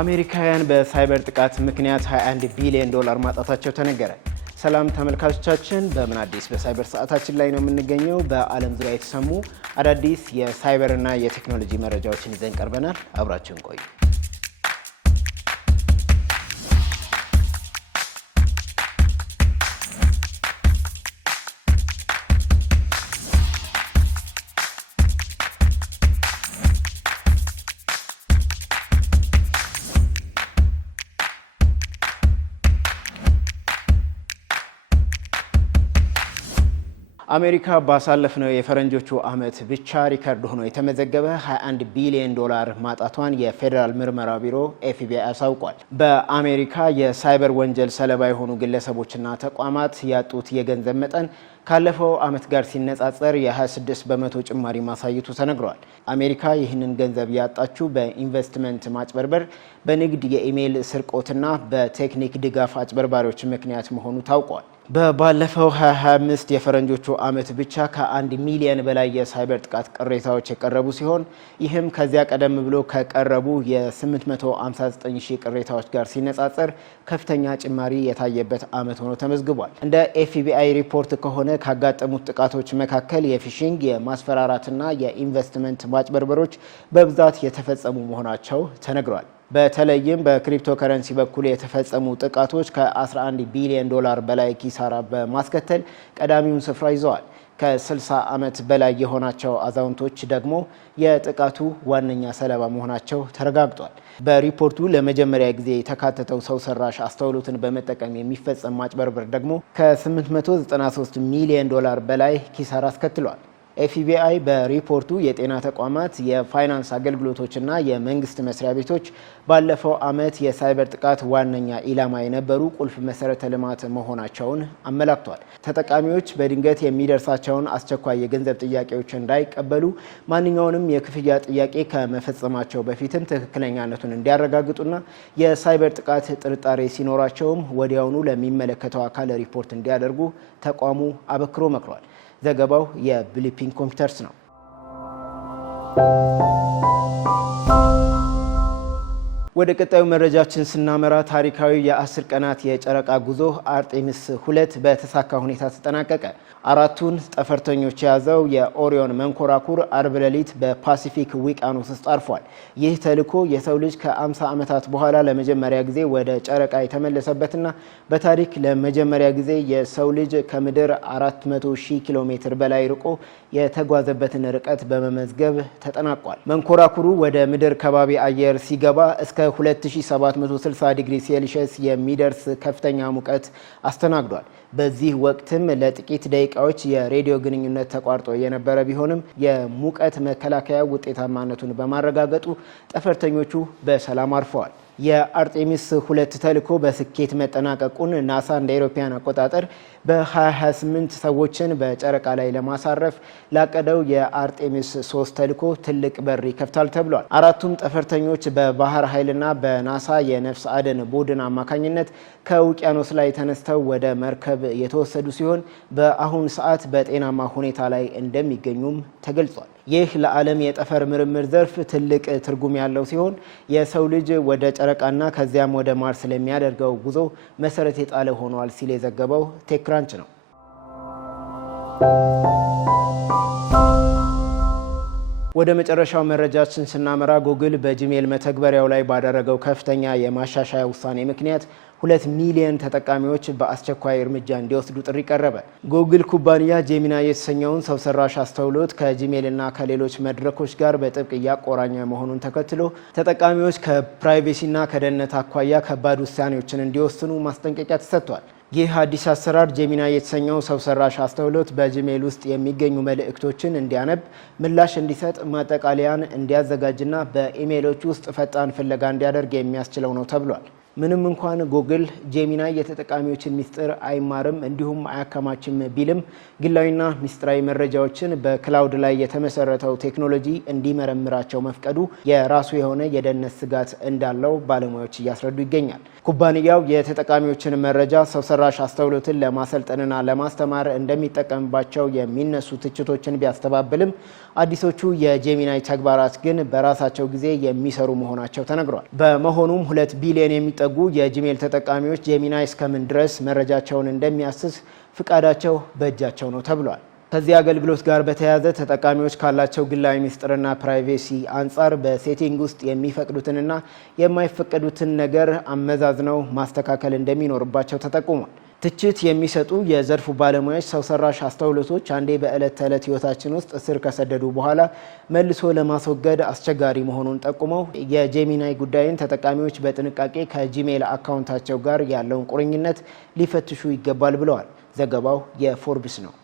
አሜሪካውያን በሳይበር ጥቃት ምክንያት 21 ቢሊዮን ዶላር ማጣታቸው ተነገረ። ሰላም ተመልካቾቻችን፣ በምን አዲስ በሳይበር ሰዓታችን ላይ ነው የምንገኘው። በዓለም ዙሪያ የተሰሙ አዳዲስ የሳይበርና የቴክኖሎጂ መረጃዎችን ይዘን ቀርበናል። አብራችሁን ቆዩ። አሜሪካ ባሳለፍነው የፈረንጆቹ ዓመት ብቻ ሪከርድ ሆኖ የተመዘገበ 21 ቢሊዮን ዶላር ማጣቷን የፌዴራል ምርመራ ቢሮ ኤፍቢአይ አሳውቋል። በአሜሪካ የሳይበር ወንጀል ሰለባ የሆኑ ግለሰቦችና ተቋማት ያጡት የገንዘብ መጠን ካለፈው ዓመት ጋር ሲነጻጸር የ26 በመቶ ጭማሪ ማሳየቱ ተነግሯል። አሜሪካ ይህንን ገንዘብ ያጣችው በኢንቨስትመንት ማጭበርበር፣ በንግድ የኢሜይል ስርቆትና በቴክኒክ ድጋፍ አጭበርባሪዎች ምክንያት መሆኑ ታውቋል። በባለፈው 2025 የፈረንጆቹ ዓመት ብቻ ከ1 ሚሊዮን በላይ የሳይበር ጥቃት ቅሬታዎች የቀረቡ ሲሆን ይህም ከዚያ ቀደም ብሎ ከቀረቡ የ859 ሺህ ቅሬታዎች ጋር ሲነጻጸር ከፍተኛ ጭማሪ የታየበት ዓመት ሆኖ ተመዝግቧል። እንደ ኤፍቢአይ ሪፖርት ከሆነ ካጋጠሙት ጥቃቶች መካከል የፊሽንግ፣ የማስፈራራትና የኢንቨስትመንት ማጭበርበሮች በብዛት የተፈጸሙ መሆናቸው ተነግሯል። በተለይም በክሪፕቶ ከረንሲ በኩል የተፈጸሙ ጥቃቶች ከ11 ቢሊዮን ዶላር በላይ ኪሳራ በማስከተል ቀዳሚውን ስፍራ ይዘዋል። ከ60 ዓመት በላይ የሆናቸው አዛውንቶች ደግሞ የጥቃቱ ዋነኛ ሰለባ መሆናቸው ተረጋግጧል። በሪፖርቱ ለመጀመሪያ ጊዜ የተካተተው ሰው ሰራሽ አስተውሎትን በመጠቀም የሚፈጸም ማጭበርበር ደግሞ ከ893 ሚሊዮን ዶላር በላይ ኪሳራ አስከትሏል። ኤፍቢአይ በሪፖርቱ የጤና ተቋማት፣ የፋይናንስ አገልግሎቶችና የመንግስት መስሪያ ቤቶች ባለፈው ዓመት የሳይበር ጥቃት ዋነኛ ኢላማ የነበሩ ቁልፍ መሰረተ ልማት መሆናቸውን አመላክቷል። ተጠቃሚዎች በድንገት የሚደርሳቸውን አስቸኳይ የገንዘብ ጥያቄዎች እንዳይቀበሉ ማንኛውንም የክፍያ ጥያቄ ከመፈጸማቸው በፊትም ትክክለኛነቱን እንዲያረጋግጡና የሳይበር ጥቃት ጥርጣሬ ሲኖራቸውም ወዲያውኑ ለሚመለከተው አካል ሪፖርት እንዲያደርጉ ተቋሙ አበክሮ መክሯል። ዘገባው የብሊፒንግ ኮምፒውተርስ ነው። ወደ ቀጣዩ መረጃችን ስናመራ ታሪካዊ የ10 ቀናት የጨረቃ ጉዞ አርጤሚስ 2 በተሳካ ሁኔታ ተጠናቀቀ። አራቱን ጠፈርተኞች የያዘው የኦሪዮን መንኮራኩር አርብ ሌሊት በፓሲፊክ ውቅያኖስ ውስጥ አርፏል። ይህ ተልዕኮ የሰው ልጅ ከ50 ዓመታት በኋላ ለመጀመሪያ ጊዜ ወደ ጨረቃ የተመለሰበትና በታሪክ ለመጀመሪያ ጊዜ የሰው ልጅ ከምድር 400,000 ኪሎ ሜትር በላይ ርቆ የተጓዘበትን ርቀት በመመዝገብ ተጠናቋል። መንኮራኩሩ ወደ ምድር ከባቢ አየር ሲገባ እስከ 2760 ዲግሪ ሴልሺየስ የሚደርስ ከፍተኛ ሙቀት አስተናግዷል። በዚህ ወቅትም ለጥቂት ደቂቃዎች የሬዲዮ ግንኙነት ተቋርጦ የነበረ ቢሆንም የሙቀት መከላከያ ውጤታማነቱን በማረጋገጡ ጠፈርተኞቹ በሰላም አርፈዋል። የአርጤሚስ 2 ተልዕኮ በስኬት መጠናቀቁን ናሳ እንደ አውሮፓውያን አቆጣጠር በ2028 ሰዎችን በጨረቃ ላይ ለማሳረፍ ላቀደው የአርጤሚስ 3 ተልዕኮ ትልቅ በር ይከፍታል ተብሏል። አራቱም ጠፈርተኞች በባህር ኃይልና በናሳ የነፍስ አድን ቡድን አማካኝነት ከውቅያኖስ ላይ ተነስተው ወደ መርከብ የተወሰዱ ሲሆን በአሁን ሰዓት በጤናማ ሁኔታ ላይ እንደሚገኙም ተገልጿል። ይህ ለዓለም የጠፈር ምርምር ዘርፍ ትልቅ ትርጉም ያለው ሲሆን የሰው ልጅ ወደ ጨረቃና ከዚያም ወደ ማርስ ለሚያደርገው ጉዞ መሰረት የጣለ ሆኗል ሲል የዘገበው ቴክክራንች ነው። ወደ መጨረሻው መረጃችን ስናመራ ጉግል በጂሜል መተግበሪያው ላይ ባደረገው ከፍተኛ የማሻሻያ ውሳኔ ምክንያት 2 ሚሊዮን ተጠቃሚዎች በአስቸኳይ እርምጃ እንዲወስዱ ጥሪ ቀረበ። ጉግል ኩባንያ ጄሚናይ የተሰኘውን ሰው ሰራሽ አስተውሎት ከጂሜል እና ከሌሎች መድረኮች ጋር በጥብቅ እያቆራኘ መሆኑን ተከትሎ ተጠቃሚዎች ከፕራይቬሲና ከደህንነት አኳያ ከባድ ውሳኔዎችን እንዲወስኑ ማስጠንቀቂያ ተሰጥቷል። ይህ አዲስ አሰራር ጄሚናይ የተሰኘው ሰው ሰራሽ አስተውሎት በጂሜል ውስጥ የሚገኙ መልእክቶችን እንዲያነብ፣ ምላሽ እንዲሰጥ፣ ማጠቃለያን እንዲያዘጋጅና በኢሜይሎች ውስጥ ፈጣን ፍለጋ እንዲያደርግ የሚያስችለው ነው ተብሏል። ምንም እንኳን ጉግል ጄሚናይ የተጠቃሚዎችን ሚስጥር አይማርም እንዲሁም አያከማችም ቢልም ግላዊና ሚስጥራዊ መረጃዎችን በክላውድ ላይ የተመሰረተው ቴክኖሎጂ እንዲመረምራቸው መፍቀዱ የራሱ የሆነ የደህንነት ስጋት እንዳለው ባለሙያዎች እያስረዱ ይገኛል። ኩባንያው የተጠቃሚዎችን መረጃ ሰው ሰራሽ አስተውሎትን ለማሰልጠንና ለማስተማር እንደሚጠቀምባቸው የሚነሱ ትችቶችን ቢያስተባብልም አዲሶቹ የጄሚናይ ተግባራት ግን በራሳቸው ጊዜ የሚሰሩ መሆናቸው ተነግሯል። በመሆኑም 2 ቢሊዮን የሚጠጉ የጂሜል ተጠቃሚዎች ጄሚናይ እስከምን ድረስ መረጃቸውን እንደሚያስስ ፍቃዳቸው በእጃቸው ነው ተብሏል። ከዚህ አገልግሎት ጋር በተያያዘ ተጠቃሚዎች ካላቸው ግላዊ ሚስጥርና ፕራይቬሲ አንጻር በሴቲንግ ውስጥ የሚፈቅዱትንና የማይፈቀዱትን ነገር አመዛዝነው ማስተካከል እንደሚኖርባቸው ተጠቁሟል። ትችት የሚሰጡ የዘርፉ ባለሙያዎች ሰው ሰራሽ አስተውሎቶች አንዴ በዕለት ተዕለት ህይወታችን ውስጥ ስር ከሰደዱ በኋላ መልሶ ለማስወገድ አስቸጋሪ መሆኑን ጠቁመው የጄሚናይ ጉዳይን ተጠቃሚዎች በጥንቃቄ ከጂሜል አካውንታቸው ጋር ያለውን ቁርኝነት ሊፈትሹ ይገባል ብለዋል። ዘገባው የፎርብስ ነው።